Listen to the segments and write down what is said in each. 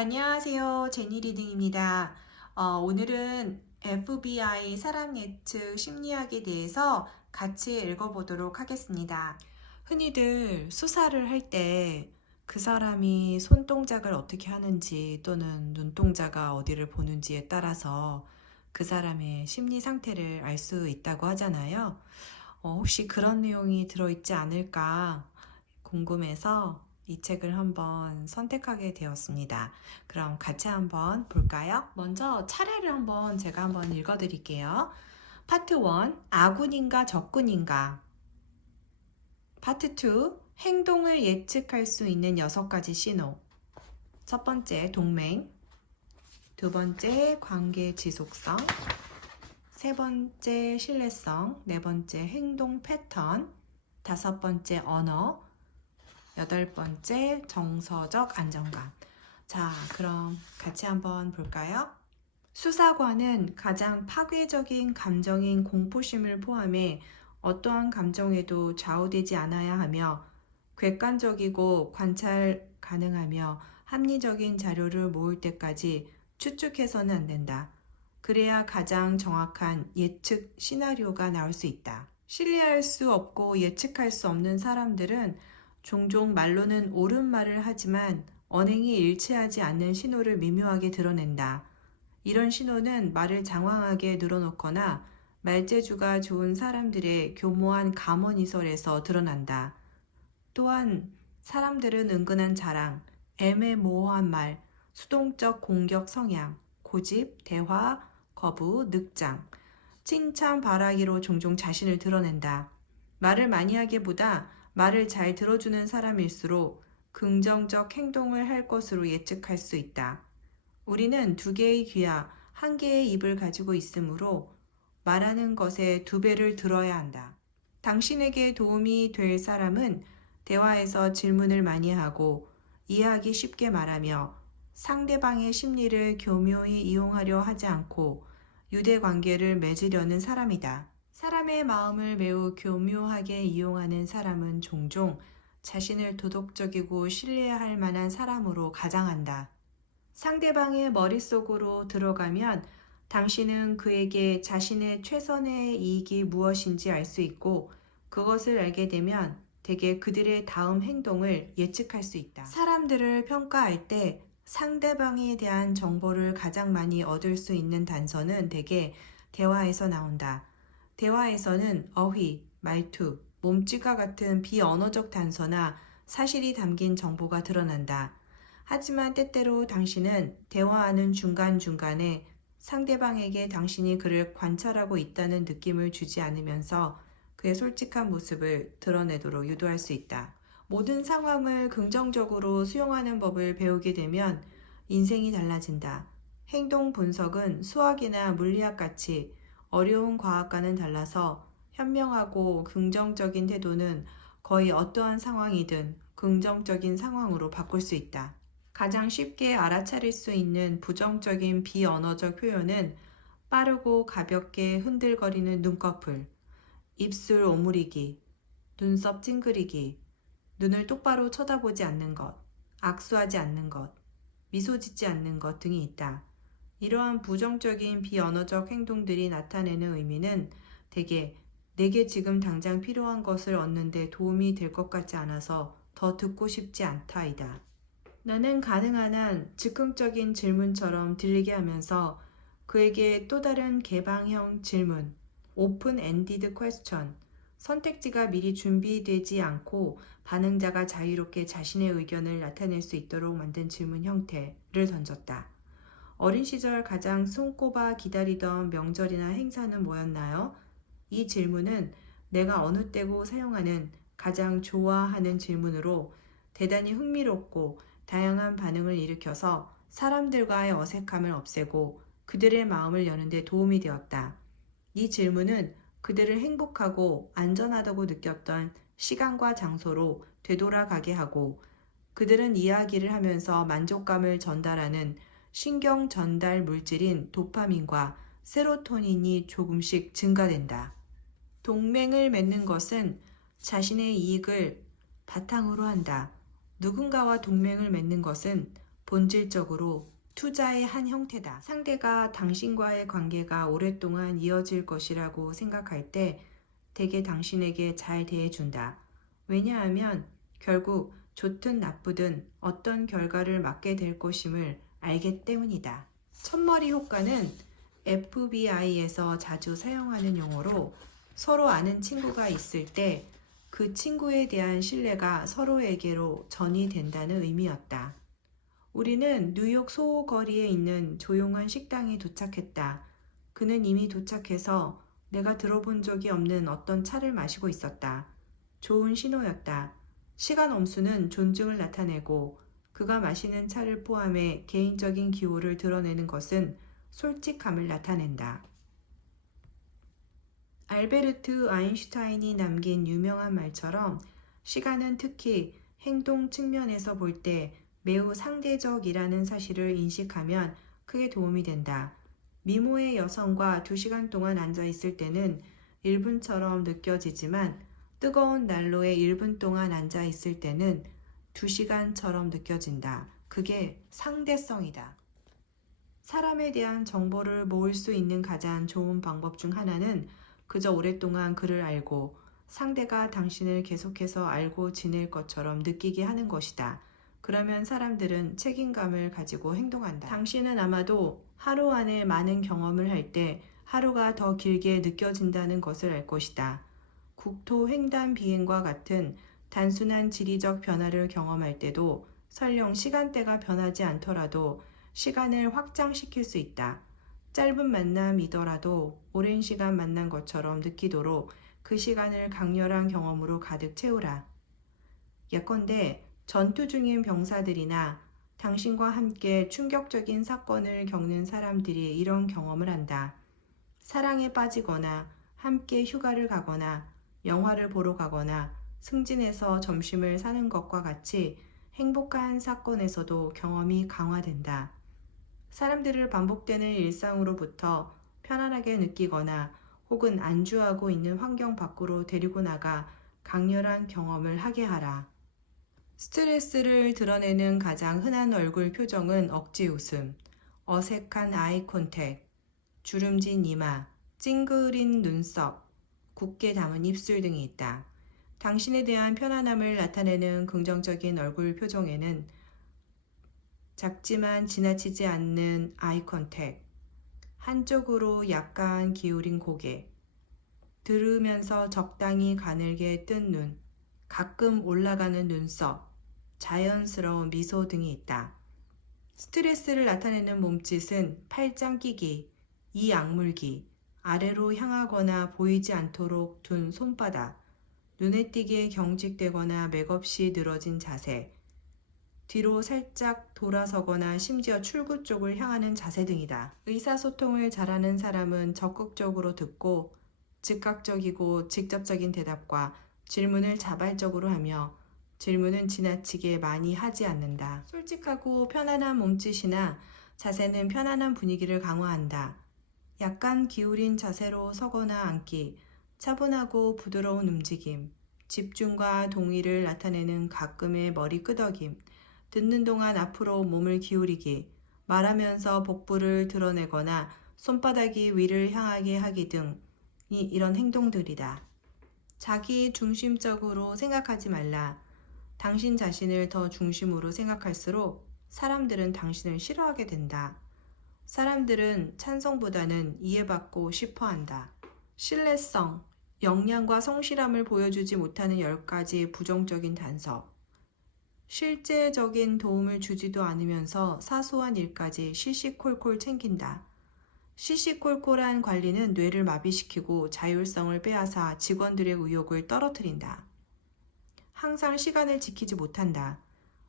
안녕하세요. 제니 리딩입니다. 오늘은 FBI 사람 예측 심리학에 대해서 같이 읽어보도록 하겠습니다. 흔히들 수사를 할 때 그 사람이 손동작을 어떻게 하는지 또는 눈동자가 어디를 보는지에 따라서 그 사람의 심리 상태를 알 수 있다고 하잖아요. 혹시 그런 내용이 들어있지 않을까 궁금해서 이 책을 한번 선택하게 되었습니다. 그럼 같이 한번 볼까요? 먼저 차례를 제가 한번 읽어드릴게요. 파트 1, 아군인가 적군인가? 파트 2, 행동을 예측할 수 있는 6가지 신호. 첫 번째, 동맹. 두 번째, 관계 지속성. 세 번째, 신뢰성. 네 번째, 행동 패턴. 다섯 번째, 언어. 여덟 번째, 정서적 안정감. 자, 그럼 같이 한번 볼까요? 수사관은 가장 파괴적인 감정인 공포심을 포함해 어떠한 감정에도 좌우되지 않아야 하며 객관적이고 관찰 가능하며 합리적인 자료를 모을 때까지 추측해서는 안 된다. 그래야 가장 정확한 예측 시나리오가 나올 수 있다. 신뢰할 수 없고 예측할 수 없는 사람들은 종종 말로는 옳은 말을 하지만 언행이 일치하지 않는 신호를 미묘하게 드러낸다. 이런 신호는 말을 장황하게 늘어놓거나 말재주가 좋은 사람들의 교모한 감언이설에서 드러난다. 또한 사람들은 은근한 자랑, 애매모호한 말, 수동적 공격 성향, 고집, 대화, 거부, 늑장, 칭찬 바라기로 종종 자신을 드러낸다. 말을 많이 하기보다 말을 잘 들어주는 사람일수록 긍정적 행동을 할 것으로 예측할 수 있다. 우리는 2개의 귀와 1개의 입을 가지고 있으므로 말하는 것에 2배를 들어야 한다. 당신에게 도움이 될 사람은 대화에서 질문을 많이 하고 이해하기 쉽게 말하며 상대방의 심리를 교묘히 이용하려 하지 않고 유대관계를 맺으려는 사람이다. 사람의 마음을 매우 교묘하게 이용하는 사람은 종종 자신을 도덕적이고 신뢰할 만한 사람으로 가장한다. 상대방의 머릿속으로 들어가면 당신은 그에게 자신의 최선의 이익이 무엇인지 알 수 있고 그것을 알게 되면 대개 그들의 다음 행동을 예측할 수 있다. 사람들을 평가할 때 상대방에 대한 정보를 가장 많이 얻을 수 있는 단서는 대개 대화에서 나온다. 대화에서는 어휘, 말투, 몸짓과 같은 비언어적 단서나 사실이 담긴 정보가 드러난다. 하지만 때때로 당신은 대화하는 중간중간에 상대방에게 당신이 그를 관찰하고 있다는 느낌을 주지 않으면서 그의 솔직한 모습을 드러내도록 유도할 수 있다. 모든 상황을 긍정적으로 수용하는 법을 배우게 되면 인생이 달라진다. 행동 분석은 수학이나 물리학 같이 어려운 과학과는 달라서 현명하고 긍정적인 태도는 거의 어떠한 상황이든 긍정적인 상황으로 바꿀 수 있다. 가장 쉽게 알아차릴 수 있는 부정적인 비언어적 표현은 빠르고 가볍게 흔들거리는 눈꺼풀, 입술 오므리기, 눈썹 찡그리기, 눈을 똑바로 쳐다보지 않는 것, 악수하지 않는 것, 미소 짓지 않는 것 등이 있다. 이러한 부정적인 비언어적 행동들이 나타내는 의미는 대개 내게 지금 당장 필요한 것을 얻는 데 도움이 될 것 같지 않아서 더 듣고 싶지 않다이다. 나는 가능한 한 즉흥적인 질문처럼 들리게 하면서 그에게 또 다른 개방형 질문, 오픈-엔디드 퀘스천, 선택지가 미리 준비되지 않고 반응자가 자유롭게 자신의 의견을 나타낼 수 있도록 만든 질문 형태를 던졌다. 어린 시절 가장 손꼽아 기다리던 명절이나 행사는 뭐였나요? 이 질문은 내가 어느 때고 사용하는 가장 좋아하는 질문으로 대단히 흥미롭고 다양한 반응을 일으켜서 사람들과의 어색함을 없애고 그들의 마음을 여는 데 도움이 되었다. 이 질문은 그들을 행복하고 안전하다고 느꼈던 시간과 장소로 되돌아가게 하고 그들은 이야기를 하면서 만족감을 전달하는 신경 전달 물질인 도파민과 세로토닌이 조금씩 증가된다. 동맹을 맺는 것은 자신의 이익을 바탕으로 한다. 누군가와 동맹을 맺는 것은 본질적으로 투자의 한 형태다. 상대가 당신과의 관계가 오랫동안 이어질 것이라고 생각할 때 대개 당신에게 잘 대해준다. 왜냐하면 결국 좋든 나쁘든 어떤 결과를 맞게 될 것임을 알기 때문이다. 첫머리 효과는 FBI에서 자주 사용하는 용어로 서로 아는 친구가 있을 때 그 친구에 대한 신뢰가 서로에게로 전이된다는 의미였다. 우리는 뉴욕 소호거리에 있는 조용한 식당에 도착했다. 그는 이미 도착해서 내가 들어본 적이 없는 어떤 차를 마시고 있었다. 좋은 신호였다. 시간 엄수는 존중을 나타내고 그가 마시는 차를 포함해 개인적인 기호를 드러내는 것은 솔직함을 나타낸다. 알베르트 아인슈타인이 남긴 유명한 말처럼 시간은 특히 행동 측면에서 볼 때 매우 상대적이라는 사실을 인식하면 크게 도움이 된다. 미모의 여성과 2시간 동안 앉아 있을 때는 1분처럼 느껴지지만 뜨거운 난로에 1분 동안 앉아 있을 때는 2시간처럼 느껴진다. 그게 상대성이다. 사람에 대한 정보를 모을 수 있는 가장 좋은 방법 중 하나는 그저 오랫동안 그를 알고 상대가 당신을 계속해서 알고 지낼 것처럼 느끼게 하는 것이다. 그러면 사람들은 책임감을 가지고 행동한다. 당신은 아마도 하루 안에 많은 경험을 할 때 하루가 더 길게 느껴진다는 것을 알 것이다. 국토 횡단 비행과 같은 단순한 지리적 변화를 경험할 때도 설령 시간대가 변하지 않더라도 시간을 확장시킬 수 있다. 짧은 만남이더라도 오랜 시간 만난 것처럼 느끼도록 그 시간을 강렬한 경험으로 가득 채우라. 예컨대 전투 중인 병사들이나 당신과 함께 충격적인 사건을 겪는 사람들이 이런 경험을 한다. 사랑에 빠지거나 함께 휴가를 가거나 영화를 보러 가거나 승진해서 점심을 사는 것과 같이 행복한 사건에서도 경험이 강화된다. 사람들을 반복되는 일상으로부터 편안하게 느끼거나 혹은 안주하고 있는 환경 밖으로 데리고 나가 강렬한 경험을 하게 하라. 스트레스를 드러내는 가장 흔한 얼굴 표정은 억지 웃음, 어색한 아이 컨택, 주름진 이마, 찡그린 눈썹, 굳게 담은 입술 등이 있다. 당신에 대한 편안함을 나타내는 긍정적인 얼굴 표정에는 작지만 지나치지 않는 아이 컨택, 한쪽으로 약간 기울인 고개, 들으면서 적당히 가늘게 뜬 눈, 가끔 올라가는 눈썹, 자연스러운 미소 등이 있다. 스트레스를 나타내는 몸짓은 팔짱 끼기, 이 악물기, 아래로 향하거나 보이지 않도록 둔 손바닥, 눈에 띄게 경직되거나 맥없이 늘어진 자세, 뒤로 살짝 돌아서거나 심지어 출구 쪽을 향하는 자세 등이다. 의사소통을 잘하는 사람은 적극적으로 듣고 즉각적이고 직접적인 대답과 질문을 자발적으로 하며 질문은 지나치게 많이 하지 않는다. 솔직하고 편안한 몸짓이나 자세는 편안한 분위기를 강화한다. 약간 기울인 자세로 서거나 앉기, 차분하고 부드러운 움직임, 집중과 동의를 나타내는 가끔의 머리 끄덕임, 듣는 동안 앞으로 몸을 기울이기, 말하면서 복부를 드러내거나 손바닥이 위를 향하게 하기 등이 이런 행동들이다. 자기 중심적으로 생각하지 말라. 당신 자신을 더 중심으로 생각할수록 사람들은 당신을 싫어하게 된다. 사람들은 찬성보다는 이해받고 싶어 한다. 신뢰성, 역량과 성실함을 보여주지 못하는 10가지 부정적인 단서. 실제적인 도움을 주지도 않으면서 사소한 일까지 시시콜콜 챙긴다. 시시콜콜한 관리는 뇌를 마비시키고 자율성을 빼앗아 직원들의 의욕을 떨어뜨린다. 항상 시간을 지키지 못한다.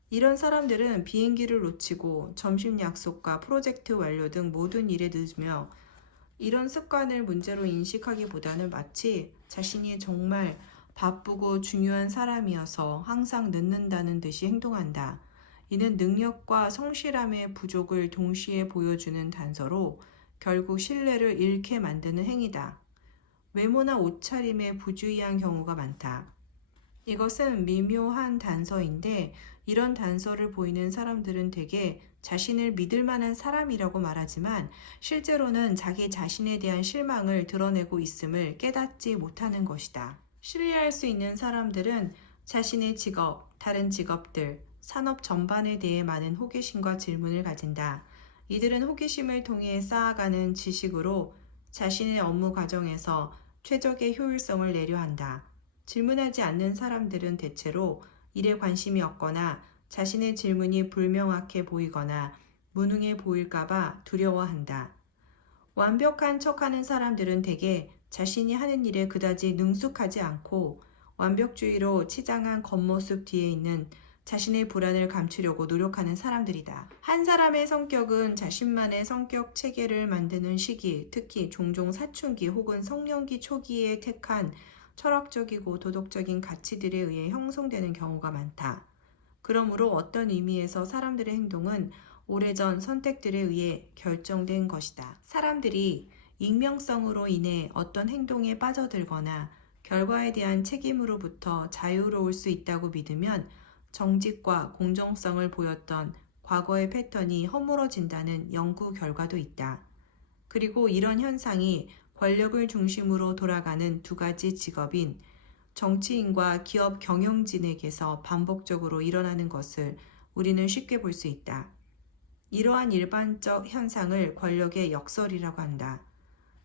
이런 사람들은 비행기를 놓치고 점심 약속과 프로젝트 완료 등 모든 일에 늦으며 이런 습관을 문제로 인식하기보다는 마치 자신이 정말 바쁘고 중요한 사람이어서 항상 늦는다는 듯이 행동한다. 이는 능력과 성실함의 부족을 동시에 보여주는 단서로 결국 신뢰를 잃게 만드는 행위다. 외모나 옷차림에 부주의한 경우가 많다. 이것은 미묘한 단서인데 이런 단서를 보이는 사람들은 대개 자신을 믿을 만한 사람이라고 말하지만 실제로는 자기 자신에 대한 실망을 드러내고 있음을 깨닫지 못하는 것이다. 신뢰할 수 있는 사람들은 자신의 직업, 다른 직업들, 산업 전반에 대해 많은 호기심과 질문을 가진다. 이들은 호기심을 통해 쌓아가는 지식으로 자신의 업무 과정에서 최적의 효율성을 내려 한다. 질문하지 않는 사람들은 대체로 일에 관심이 없거나 자신의 질문이 불명확해 보이거나 무능해 보일까봐 두려워한다. 완벽한 척하는 사람들은 대개 자신이 하는 일에 그다지 능숙하지 않고 완벽주의로 치장한 겉모습 뒤에 있는 자신의 불안을 감추려고 노력하는 사람들이다. 한 사람의 성격은 자신만의 성격 체계를 만드는 시기, 특히 종종 사춘기 혹은 성년기 초기에 택한 철학적이고 도덕적인 가치들에 의해 형성되는 경우가 많다. 그러므로 어떤 의미에서 사람들의 행동은 오래전 선택들에 의해 결정된 것이다. 사람들이 익명성으로 인해 어떤 행동에 빠져들거나 결과에 대한 책임으로부터 자유로울 수 있다고 믿으면 정직과 공정성을 보였던 과거의 패턴이 허물어진다는 연구 결과도 있다. 그리고 이런 현상이 권력을 중심으로 돌아가는 두 가지 직업인 정치인과 기업 경영진에게서 반복적으로 일어나는 것을 우리는 쉽게 볼 수 있다. 이러한 일반적 현상을 권력의 역설이라고 한다.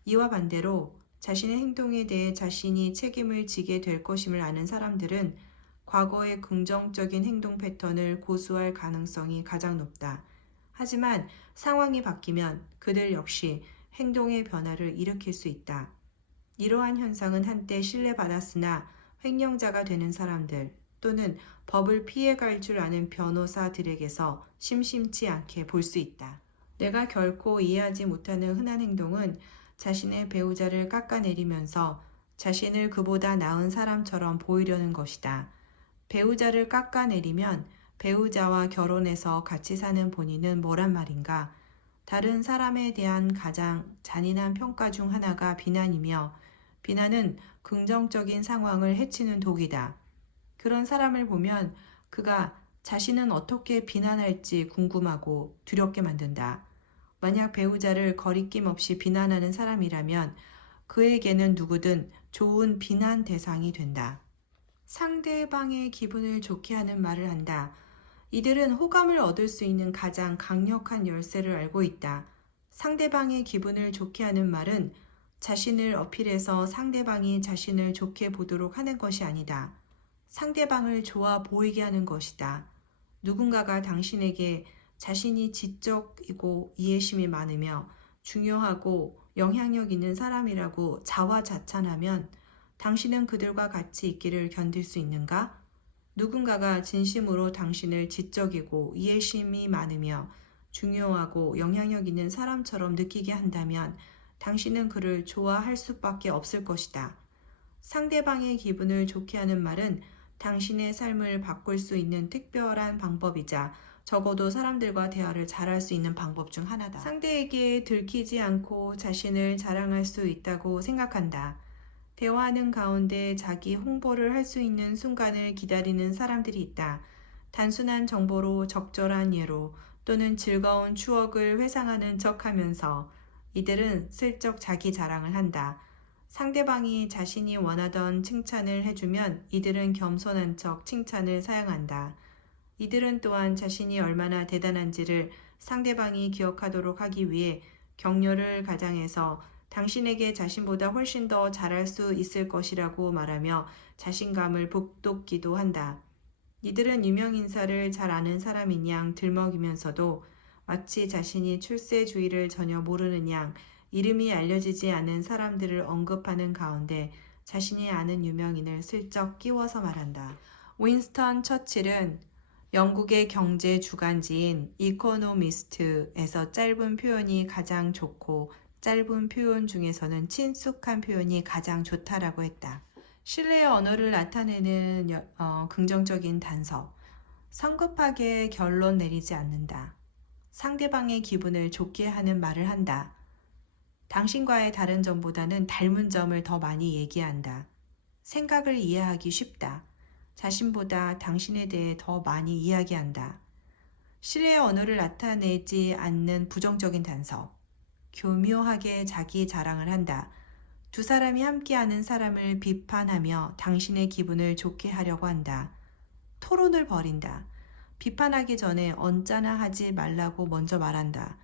이와 반대로 자신의 행동에 대해 자신이 책임을 지게 될 것임을 아는 사람들은 과거의 긍정적인 행동 패턴을 고수할 가능성이 가장 높다. 하지만 상황이 바뀌면 그들 역시 행동의 변화를 일으킬 수 있다. 이러한 현상은 한때 신뢰받았으나 횡령자가 되는 사람들 또는 법을 피해갈 줄 아는 변호사들에게서 심심치 않게 볼 수 있다. 내가 결코 이해하지 못하는 흔한 행동은 자신의 배우자를 깎아내리면서 자신을 그보다 나은 사람처럼 보이려는 것이다. 배우자를 깎아내리면 배우자와 결혼해서 같이 사는 본인은 뭐란 말인가? 다른 사람에 대한 가장 잔인한 평가 중 하나가 비난이며 비난은 긍정적인 상황을 해치는 독이다. 그런 사람을 보면 그가 자신은 어떻게 비난할지 궁금하고 두렵게 만든다. 만약 배우자를 거리낌 없이 비난하는 사람이라면 그에게는 누구든 좋은 비난 대상이 된다. 상대방의 기분을 좋게 하는 말을 한다. 이들은 호감을 얻을 수 있는 가장 강력한 열쇠를 알고 있다. 상대방의 기분을 좋게 하는 말은 자신을 어필해서 상대방이 자신을 좋게 보도록 하는 것이 아니다. 상대방을 좋아 보이게 하는 것이다. 누군가가 당신에게 자신이 지적이고 이해심이 많으며 중요하고 영향력 있는 사람이라고 자화자찬하면 당신은 그들과 같이 있기를 견딜 수 있는가? 누군가가 진심으로 당신을 지적이고 이해심이 많으며 중요하고 영향력 있는 사람처럼 느끼게 한다면 당신은 그를 좋아할 수밖에 없을 것이다. 상대방의 기분을 좋게 하는 말은 당신의 삶을 바꿀 수 있는 특별한 방법이자 적어도 사람들과 대화를 잘할 수 있는 방법 중 하나다. 상대에게 들키지 않고 자신을 자랑할 수 있다고 생각한다. 대화하는 가운데 자기 홍보를 할 수 있는 순간을 기다리는 사람들이 있다. 단순한 정보로 적절한 예로 또는 즐거운 추억을 회상하는 척하면서 이들은 슬쩍 자기 자랑을 한다. 상대방이 자신이 원하던 칭찬을 해주면 이들은 겸손한 척 칭찬을 사용한다. 이들은 또한 자신이 얼마나 대단한지를 상대방이 기억하도록 하기 위해 격려를 가장해서 당신에게 자신보다 훨씬 더 잘할 수 있을 것이라고 말하며 자신감을 북돋기도 한다. 이들은 유명인사를 잘 아는 사람인 양 들먹이면서도 마치 자신이 출세주의를 전혀 모르는 양 이름이 알려지지 않은 사람들을 언급하는 가운데 자신이 아는 유명인을 슬쩍 끼워서 말한다. 윈스턴 처칠은 영국의 경제 주간지인 이코노미스트에서 짧은 표현이 가장 좋고 짧은 표현 중에서는 친숙한 표현이 가장 좋다라고 했다. 신뢰의 언어를 나타내는 긍정적인 단서. 성급하게 결론 내리지 않는다. 상대방의 기분을 좋게 하는 말을 한다. 당신과의 다른 점보다는 닮은 점을 더 많이 얘기한다. 생각을 이해하기 쉽다. 자신보다 당신에 대해 더 많이 이야기한다. 신뢰의 언어를 나타내지 않는 부정적인 단서. 교묘하게 자기 자랑을 한다. 두 사람이 함께하는 사람을 비판하며 당신의 기분을 좋게 하려고 한다. 토론을 벌인다. 비판하기 전에 언짢아 하지 말라고 먼저 말한다.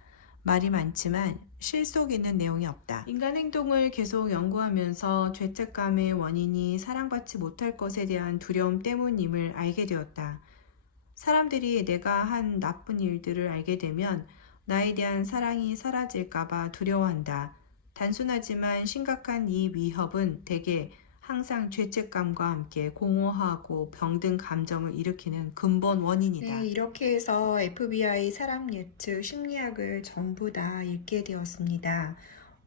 말이 많지만 실속 있는 내용이 없다. 인간 행동을 계속 연구하면서 죄책감의 원인이 사랑받지 못할 것에 대한 두려움 때문임을 알게 되었다. 사람들이 내가 한 나쁜 일들을 알게 되면 나에 대한 사랑이 사라질까봐 두려워한다. 단순하지만 심각한 이 위협은 대개 항상 죄책감과 함께 공허하고 병든 감정을 일으키는 근본 원인이다. 네, 이렇게 해서 FBI 사람 예측 심리학을 전부 다 읽게 되었습니다.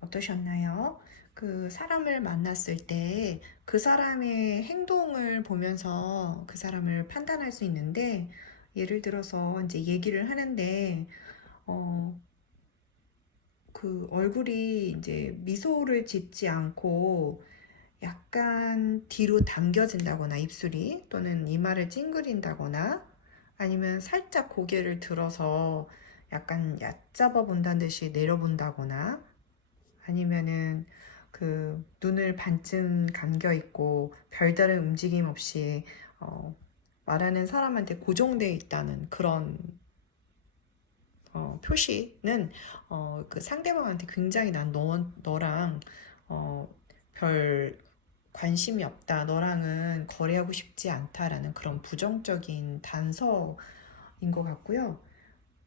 어떠셨나요? 그 사람을 만났을 때 그 사람의 행동을 보면서 그 사람을 판단할 수 있는데, 예를 들어서 이제 얘기를 하는데 그 얼굴이 이제 미소를 짓지 않고 약간 뒤로 당겨진다거나 입술이, 또는 이마를 찡그린다거나, 아니면 살짝 고개를 들어서 약간 얕잡아 본다는 듯이 내려본다거나, 아니면은 그 눈을 반쯤 감겨 있고 별다른 움직임 없이 말하는 사람한테 고정되어 있다는 그런 표시는 그 상대방한테 굉장히 난 너랑 별 관심이 없다, 너랑은 거래하고 싶지 않다라는 그런 부정적인 단서인 것 같고요.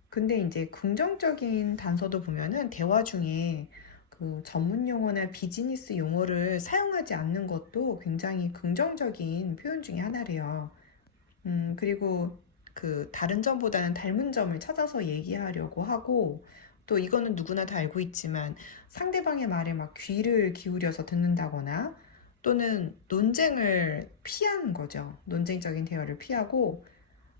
근데 이제 긍정적인 단서도 보면은 대화 중에 그 전문 용어나 비즈니스 용어를 사용하지 않는 것도 굉장히 긍정적인 표현 중에 하나래요. 그리고 그 다른 점보다는 닮은 점을 찾아서 얘기하려고 하고, 또 이거는 누구나 다 알고 있지만 상대방의 말에 막 귀를 기울여서 듣는다거나, 또는 논쟁을 피하는 거죠. 논쟁적인 대화를 피하고,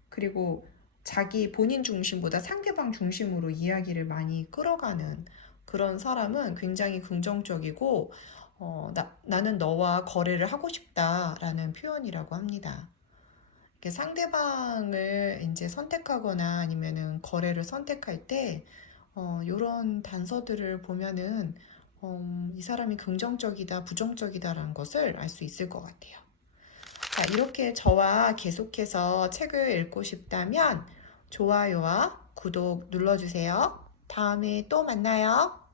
그리고 자기 본인 중심보다 상대방 중심으로 이야기를 많이 끌어가는 그런 사람은 굉장히 긍정적이고, 나는 너와 거래를 하고 싶다라는 표현이라고 합니다. 이렇게 상대방을 이제 선택하거나 아니면은 거래를 선택할 때 이런 단서들을 보면은 이 사람이 긍정적이다, 부정적이다라는 것을 알 수 있을 것 같아요. 자, 이렇게 저와 계속해서 책을 읽고 싶다면 좋아요와 구독 눌러주세요. 다음에 또 만나요.